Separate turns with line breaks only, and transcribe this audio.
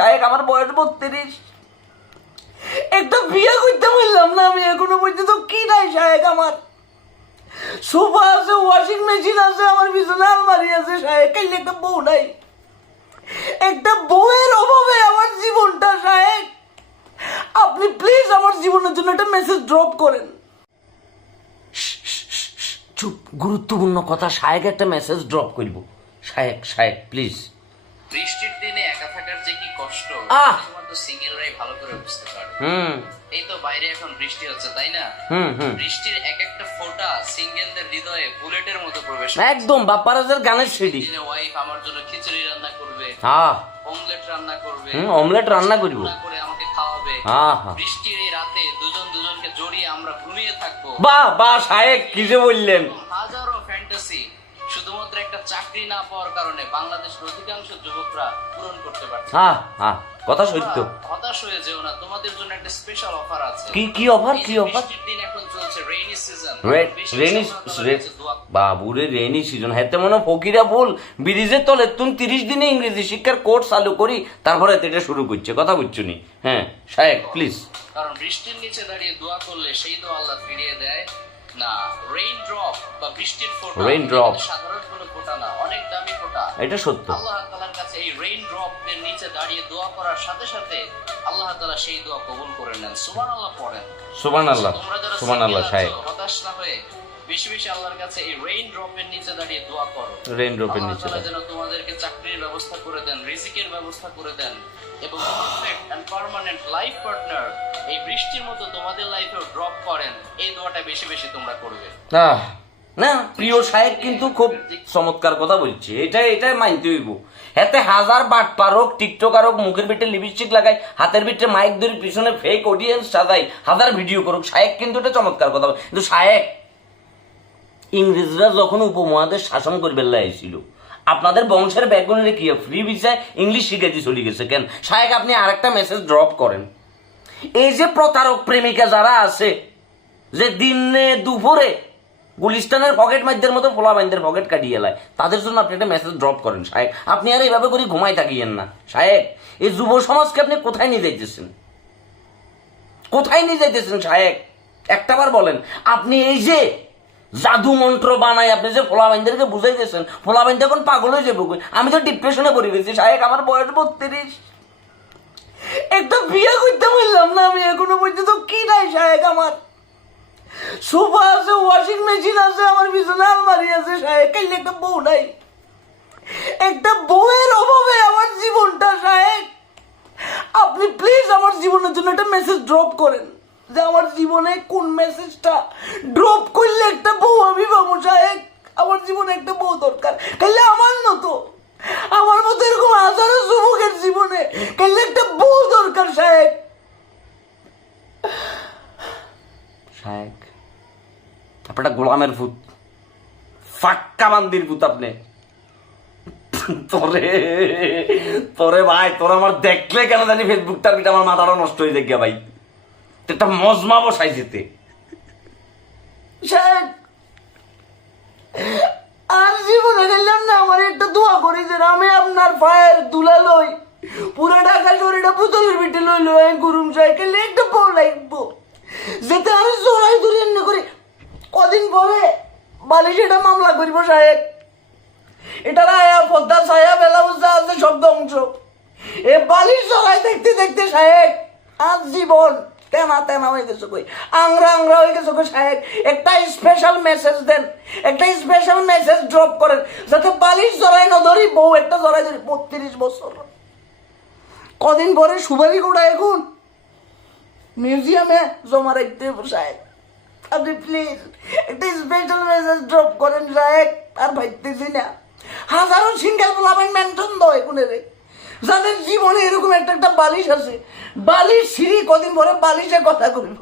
সাহেব আমার বয়স বত্রিশ। একটা বিয়ে করতে বললাম না আমি এখনও পর্যন্ত কি নাই সাহেব আমার? সোফা আছে ওয়াশিং মেশিন আছে আমার পিছনে আলমারি আছে সাহেব কাইলে একটা বউ নাই। একটা বউয়ের অভাবে আমার জীবনটা সাহেব। আপনি প্লিজ আমার জীবনের জন্য একটা মেসেজ ড্রপ করেন। চুপ গুরুত্বপূর্ণ কথা শায়েক একটা মেসেজ ড্রপ করব। শায়েক শায়েক প্লিজ
যে কি কষ্ট
আহ!
শুধুমাত্র সিঙ্গেলরাই ভালো করে বুঝতে পারে
হুম।
এই তো বাইরে এখন বৃষ্টি হচ্ছে তাই না?
হুম হুম।
বৃষ্টির এক একটা ফোঁটা সিঙ্গেলদের হৃদয়ে বুলেটের মতো প্রবেশ
একদম বাপ্পারাজের গানের সিডি।
ওয়াইফ আমার জন্য খিচুড়ি রান্না করবে
হ্যাঁ
অমলেট রান্না করবে
হুম অমলেট রান্না করব।
করে আমাকে খাওয়াবে।
হ্যাঁ হ্যাঁ
বৃষ্টির এই রাতে দুজন দুজনকে জড়িয়ে আমরা ঘুমিয়ে থাকব।
বাহ বাহ শায়েক কি যে বললেন।
হাজারো ফ্যান্টাসি শুধুমাত্র একটা চাকরি না পাওয়ার কারণে বাংলাদেশের অধিকাংশ যুবকরা পূরণ করতে পারছে
হ্যাঁ হ্যাঁ কথা সত্য
হতাশ হয়ে যেও না তোমাদের জন্য একটা স্পেশাল অফার আছে।
কি কি অফার কি অফার
দিন এখন চলছে রেইনি সিজন
রেনি বাবুরে রেনি সিজন হেতে মনে ফকিরা বল ব্রিজের তলে তুমি তিরিশ দিনে ইংরেজি শিক্ষার কোর্স চালু করি তারপরে এটা শুরু করছে। কথা বুঝছ নি? হ্যাঁ শায়েক প্লিজ
কারণ বৃষ্টির নিচে দাঁড়িয়ে দোয়া করলে সেই দোয়া আল্লাহ ফিরিয়ে দেয়। না রেইন ড্রপ বা বৃষ্টির ফোঁটা
Raindrop.
এটা সাধারণ কোনো ফোঁটা না অনেক দামি ফোঁটা।
এটা সত্য।
আল্লাহ তাআলার কাছে এই রেইন ড্রপের নিচে দাঁড়িয়ে দোয়া করার সাথে সাথে আল্লাহ তাআলা সেই দোয়া কবুল করে নেন। সুবহানাল্লাহ পড়েন।
সুবান আল্লাহ
তোমরা যারা
সুবান আল্লাহ
single
শায়েক
আছো, হতাশ না হয়ে বেশি বেশি আল্লাহর কাছে এই রেইন ড্রপের নিচে দাঁড়িয়ে দোয়া করো।
রেইন ড্রপের নিচে
যেন তোমাদেরকে চাকরির ব্যবস্থা করে দেন রিজিকের ব্যবস্থা করে দেন এবং perfect and permanent life partner এই বৃষ্টির মতো তোমাদের লাইফেও ড্রপ করেন এই দোয়াটা বেশি বেশি তোমরা করবে।
আহ, না প্রিয় শায়েক কিন্তু খুব চমৎকার কথা বলছে। এটা এটা মানতে হইব। এতে হাজার বাট পারক টিকটকার হোক মুখের ভিতরে লিপস্টিক লাগাই হাতের ভিতরে মাইক ধরে পিছনে ফেক অডিয়েন্স সাজাই হাজার ভিডিও করুক। শায়েক কিন্তু এটা চমৎকার কথা কিন্তু শায়েক ইংরেজরা যখন উপমহাদেশ শাসন করবে লাইছিল আপনাদের বংশের ব্যাকগ্রাউন্ডে কি ফ্রি ভিসায় ইংলিশ শিখে দিয়ে চলে গেছে কেন? শায়েক আপনি আরেকটা মেসেজ ড্রপ করেন। এই যে প্রতারক প্রেমিকা যারা আছে, যে দিনে দুপুরে গুলিস্তানের পকেট মাইদের মতো ফোলা বাইন্দের পকেট কাটিয়ে এলায় তাদের জন্য আপনি একটা মেসেজ ড্রপ করেন, সাহেব। আপনি আর এইভাবে করে ঘুমাই থাকিয়েন না। সাহেব, এই যুব সমাজকে আপনি কোথায় নিয়ে যাইতেছেন? কোথায় নিয়ে যাইতেছেন, সাহেব? একটাবার বলেন, আপনি এই যে জাদু মন্ত্র বানাই আপনি যে ফোলা বাইন্দেরকে বুঝাইতেছেন ফোলা বাইন্দে এখন পাগল হয়ে যাব আমি তো ডিপ্রেশনে পড়ে গেছি, সাহেব, আমার বয়স বত্রিশ। একটা বিয়ে করতে বললাম না আমি এখনও পর্যন্ত কি নাই সাহেব আমার। সোফা আছে ওয়াশিং মেশিন আছে, আমার পিছনে আলমারি আছে, সাহেব, কাইলে একটা বউ নাই। একটা বউয়ের অভাবে আমার জীবনটা, সাহেব। আপনি প্লিজ আমার জীবনের জন্য একটা মেসেজ ড্রপ করেন, যে আমার জীবনে কোন মেসেজটা ড্রপ করলে একটা বউ আমি পাবো, সাহেব। আমার জীবনে একটা বউ দরকার, কাইলে আমার মতো আমার মতো এরকম হাজারো যুবকের জীবনে কাইলে একটা বউ দরকার সাহেব সাহেব আপনারা গোলামের ভূত। ফাক্কা বান্দির ভূত আপনি। তোরে তোরে ভাই, তোর আমার দেখলে কেন জানি ফেসবুকটার ভিতরে আমার মাথাটা নষ্ট হয়ে যায় ভাই। একটা মজমা বসাই যেতে আর জীবনে গেলাম না, আমার একটা দোয়া করি যে আমি আপনার পায়ের দুলা লই, পুরা ঢাকা শরীরটা পুতুলের ভিটে লই লই গুরুম সাইকেলে একটা বউ লাগবো যেতে আমি জোড়াই ধরে এমনি করে কদিন পরে বালিশ এটা মামলা করব সাহেব। এটা আয়া পদ্মা ছায়া বেলা বুঝতে আছে সব ধ্বংস। এ বালিশ জড়াই দেখতে দেখতে সাহেব, আজ জীবন তেনা তেনা হয়ে গেছে কই? আংরা আংরা হয়ে গেছে কই সাহেব? একটা স্পেশাল মেসেজ দেন, একটা স্পেশাল মেসেজ ড্রপ করেন, যাতে বালিশ জড়াই না ধরি, বউ একটা জড়াই ধরি, বত্রিশ বছর। কদিন পরে সুবারি গোড়া এখন। মিউজিয়ামে জমা রাখতে হবে সাহেব। আপনি প্লিজ একটা স্পেশাল মেসেজ ড্রপ করেন সাহেব আর ভাবতেছি না। হাজারো সিঙ্গেল বলাবেন মেনশন দয় কোনে রে। যাদের জীবনে এরকম একটা একটা বালিশ আছে, বালিশ সিঁড়ি কদিন পরে বালিশে কথা করিব